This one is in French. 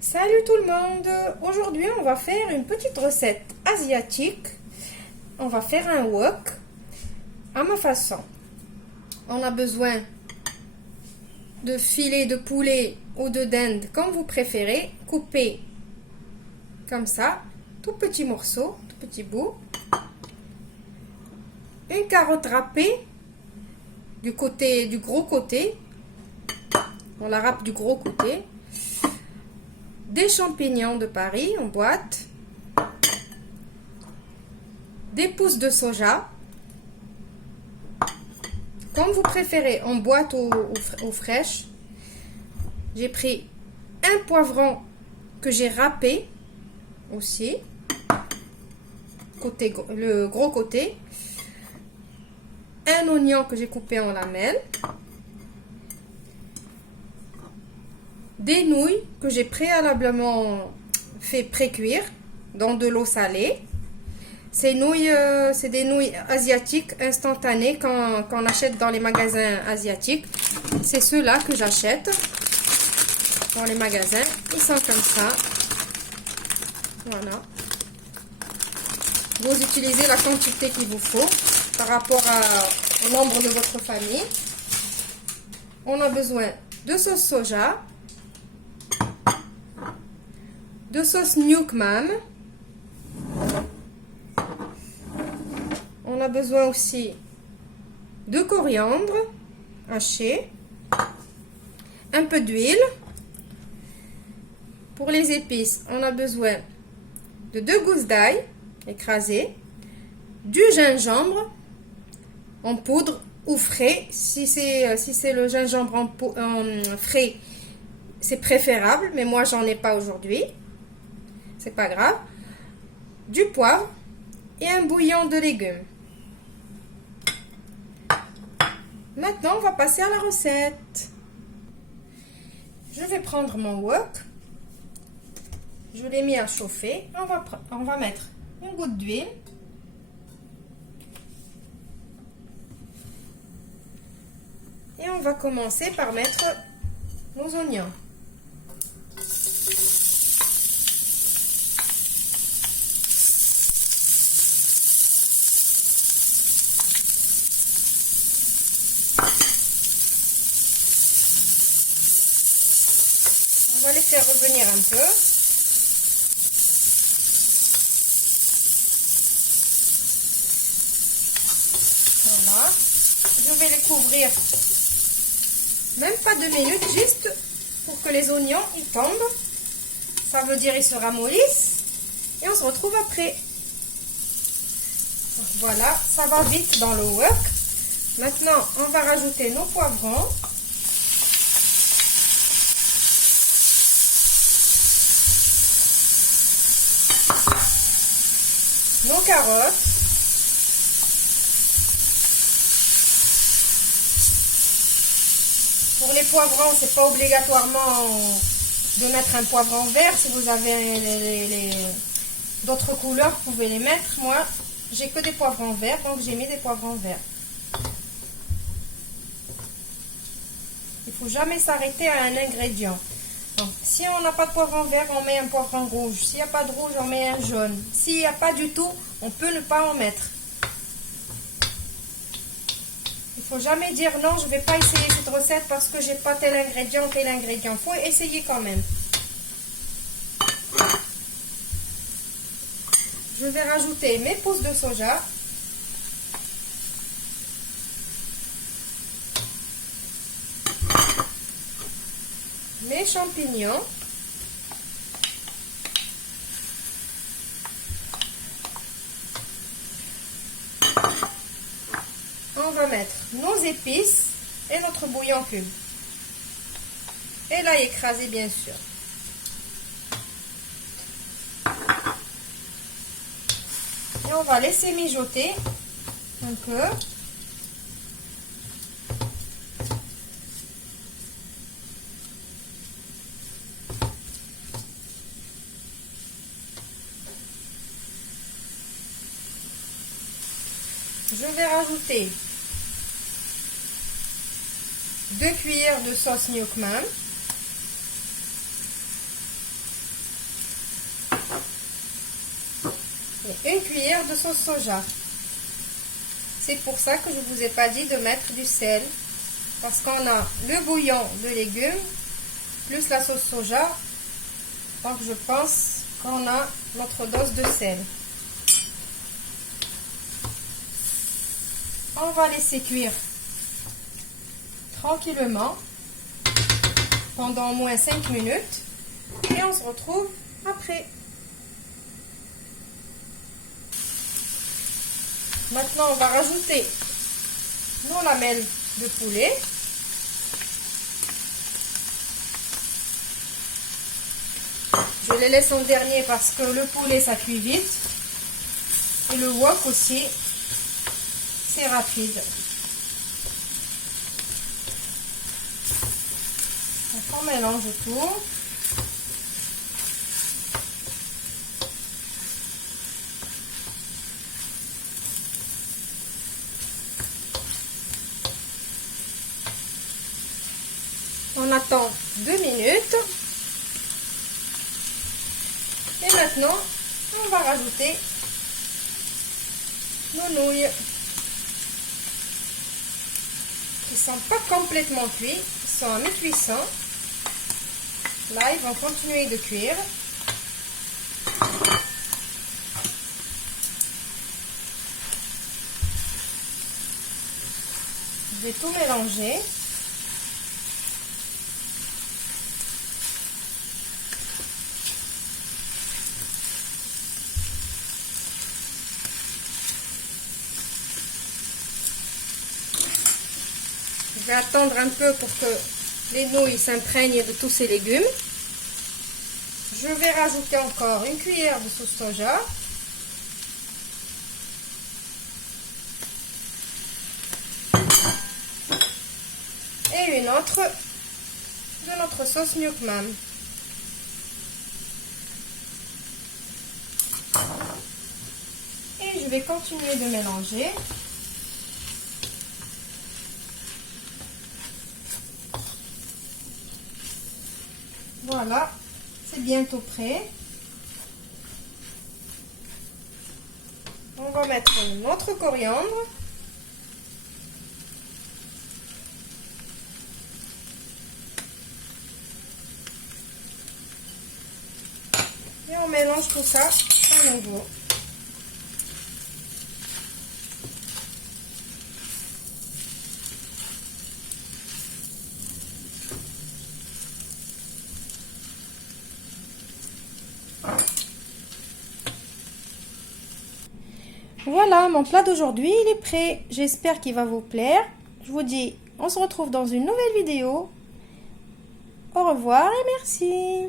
Salut tout le monde! Aujourd'hui, on va faire une petite recette asiatique. On va faire un wok à ma façon. On a besoin de filets de poulet ou de dinde, comme vous préférez, coupés comme ça, tout petits morceaux, tout petits bouts. Une carotte râpée du gros côté. On la râpe du gros côté. Des champignons de Paris en boîte, des pousses de soja, comme vous préférez, en boîte ou fraîche. J'ai pris un poivron que j'ai râpé aussi, le gros côté, un oignon que j'ai coupé en lamelles, des nouilles que j'ai préalablement fait pré-cuire dans de l'eau salée. Ces nouilles, c'est des nouilles asiatiques instantanées qu'on achète dans les magasins asiatiques. C'est ceux-là que j'achète dans les magasins. Ils sont comme ça. Voilà. Vous utilisez la quantité qu'il vous faut par rapport au nombre de votre famille. On a besoin de sauce soja, de sauce Nuke Mam. On a besoin aussi de coriandre haché, un peu d'huile. Pour les épices, on a besoin de 2 gousses d'ail écrasées, du gingembre en poudre ou frais. Si c'est le gingembre en frais, c'est préférable, mais moi j'en ai pas aujourd'hui. C'est pas grave. Du poivre et un bouillon de légumes. Maintenant, on va passer à la recette. Je vais prendre mon wok. Je l'ai mis à chauffer. On va mettre une goutte d'huile. Et on va commencer par mettre nos oignons. On va les faire revenir un peu. Voilà. Je vais les couvrir même pas 2 minutes, juste pour que les oignons ils tombent. Ça veut dire ils se ramollissent. Et on se retrouve après. Donc voilà, ça va vite dans le wok. Maintenant, on va rajouter nos poivrons. Nos carottes, pour les poivrons, c'est pas obligatoirement de mettre un poivron vert. Si vous avez d'autres couleurs, vous pouvez les mettre. Moi, j'ai que des poivrons verts, donc j'ai mis des poivrons verts. Il faut jamais s'arrêter à un ingrédient. Donc, si on n'a pas de poivron vert, on met un poivron rouge. S'il n'y a pas de rouge, on met un jaune. S'il n'y a pas du tout, on peut ne pas en mettre. Il faut jamais dire non, je ne vais pas essayer cette recette parce que j'ai pas tel ingrédient, tel ingrédient. Il faut essayer quand même. Je vais rajouter mes pousses de soja. Mes champignons. On va mettre nos épices et notre bouillon cube. Et l'ail écrasé, bien sûr. Et on va laisser mijoter un peu. Je vais rajouter 2 cuillères de sauce Nuke Mam. une cuillère de sauce soja. C'est pour ça que je ne vous ai pas dit de mettre du sel. Parce qu'on a le bouillon de légumes, plus la sauce soja. Donc je pense qu'on a notre dose de sel. On va laisser cuire tranquillement pendant au moins 5 minutes. Et on se retrouve après. Maintenant, on va rajouter nos lamelles de poulet. Je les laisse en dernier parce que le poulet, ça cuit vite. Et le wok aussi, c'est rapide. Donc, on mélange tout. On attend 2 minutes. Et maintenant, on va rajouter nos nouilles qui ne sont pas complètement cuits, ils sont à mi-cuisson. Là, ils vont continuer de cuire. Je vais tout mélanger. Je vais attendre un peu pour que les nouilles s'imprègnent de tous ces légumes. Je vais rajouter encore une cuillère de sauce soja. Et une autre de notre sauce Nuke Mam. Et je vais continuer de mélanger. Voilà, c'est bientôt prêt. On va mettre notre coriandre. Et on mélange tout ça à nouveau. Voilà, mon plat d'aujourd'hui, il est prêt. J'espère qu'il va vous plaire. Je vous dis, on se retrouve dans une nouvelle vidéo. Au revoir et merci.